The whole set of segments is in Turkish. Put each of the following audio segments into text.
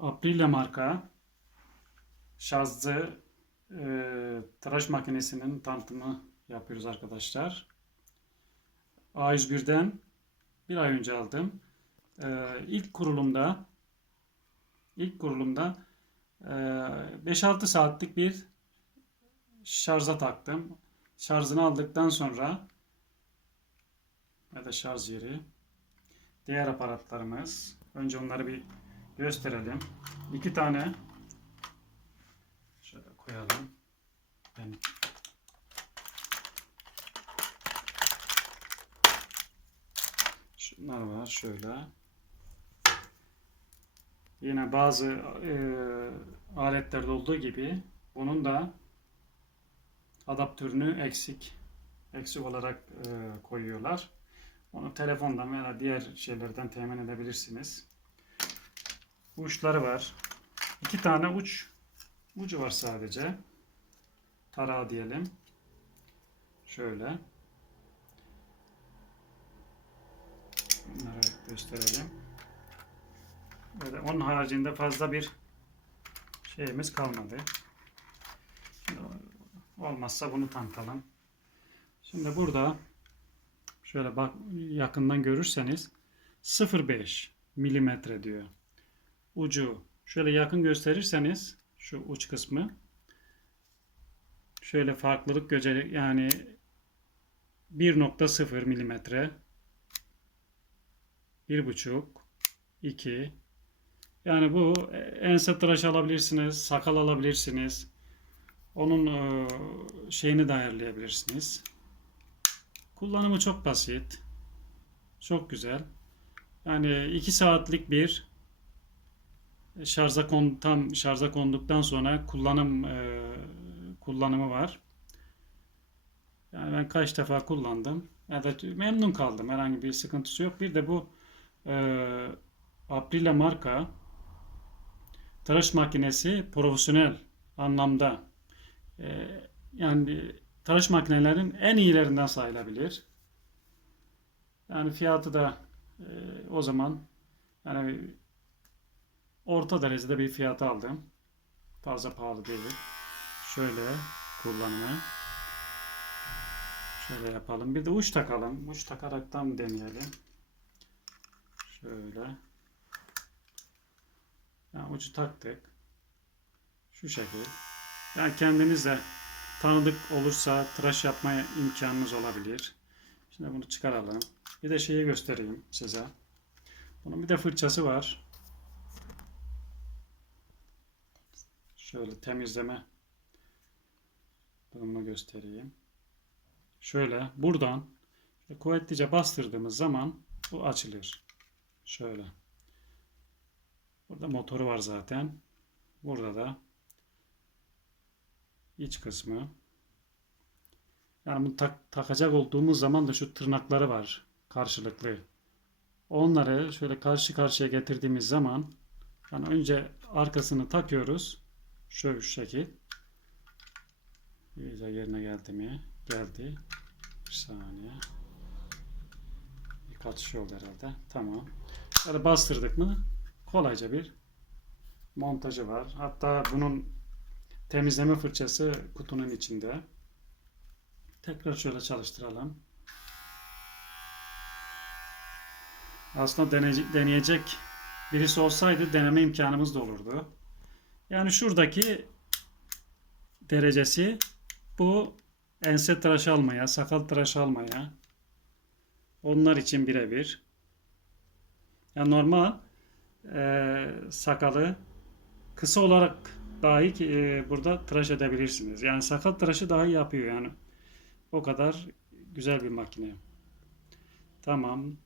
Aprilia marka şarjlı e, tıraş makinesinin tanıtımı yapıyoruz arkadaşlar. A101'den bir ay önce aldım. E, ilk kurulumda ilk kurulumda e, 5-6 saatlik bir şarja taktım. Şarjını aldıktan sonra ya da şarj yeri diğer aparatlarımız. Önce onları bir gösterelim. İki tane şöyle koyalım. Ben Şunlar var şöyle. Yine bazı e, aletlerde olduğu gibi bunun da adaptörünü eksik eksik olarak e, koyuyorlar. Onu telefondan veya diğer şeylerden temin edebilirsiniz. Uçları var. İki tane uç ucu var sadece. Tarağı diyelim. Şöyle. Bunları gösterelim. Böyle onun haricinde fazla bir şeyimiz kalmadı. Olmazsa bunu tanıtalım. Şimdi burada şöyle bak yakından görürseniz 0.5 milimetre diyor. Ucu şöyle yakın gösterirseniz şu uç kısmı şöyle farklılık görecek yani 1.0 milimetre 1.5 2 yani bu ense tıraş alabilirsiniz, sakal alabilirsiniz. Onun e, şeyini de ayarlayabilirsiniz. Kullanımı çok basit. Çok güzel. Yani 2 saatlik bir şarja kon tam şarja konduktan sonra kullanım e, kullanımı var. Yani ben kaç defa kullandım. Ya da memnun kaldım. Herhangi bir sıkıntısı yok. Bir de bu e, Aprilia marka tıraş makinesi profesyonel anlamda e, yani tıraş makinelerin en iyilerinden sayılabilir. Yani fiyatı da e, o zaman yani orta derecede bir fiyat aldım. Fazla pahalı değil. Şöyle kullanımı. Şöyle yapalım. Bir de uç takalım. Uç takaraktan deneyelim. Şöyle. Yani ucu taktık. Şu şekil. Yani kendiniz de tanıdık olursa tıraş yapmaya imkanınız olabilir. Şimdi bunu çıkaralım. Bir de şeyi göstereyim size. Bunun bir de fırçası var. Şöyle temizleme durumunu göstereyim. Şöyle buradan kuvvetlice bastırdığımız zaman bu açılır. Şöyle. Burada motoru var zaten. Burada da iç kısmı. Yani bunu tak, takacak olduğumuz zaman da şu tırnakları var karşılıklı. Onları şöyle karşı karşıya getirdiğimiz zaman yani önce arkasını takıyoruz. Şu şekil. İyice yerine geldi mi? Geldi. Bir saniye. Bir kaçış oldu herhalde. Tamam. Böyle bastırdık mı kolayca bir montajı var. Hatta bunun temizleme fırçası kutunun içinde. Tekrar şöyle çalıştıralım. Aslında deneyecek birisi olsaydı deneme imkanımız da olurdu. Yani şuradaki derecesi bu ense tıraş almaya, sakal tıraş almaya onlar için birebir. Yani normal e, sakalı kısa olarak dahi e, burada tıraş edebilirsiniz. Yani sakal tıraşı daha iyi yapıyor yani. O kadar güzel bir makine. Tamam.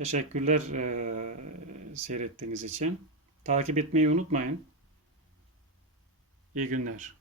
Teşekkürler e, seyrettiğiniz için. Takip etmeyi unutmayın. İyi günler.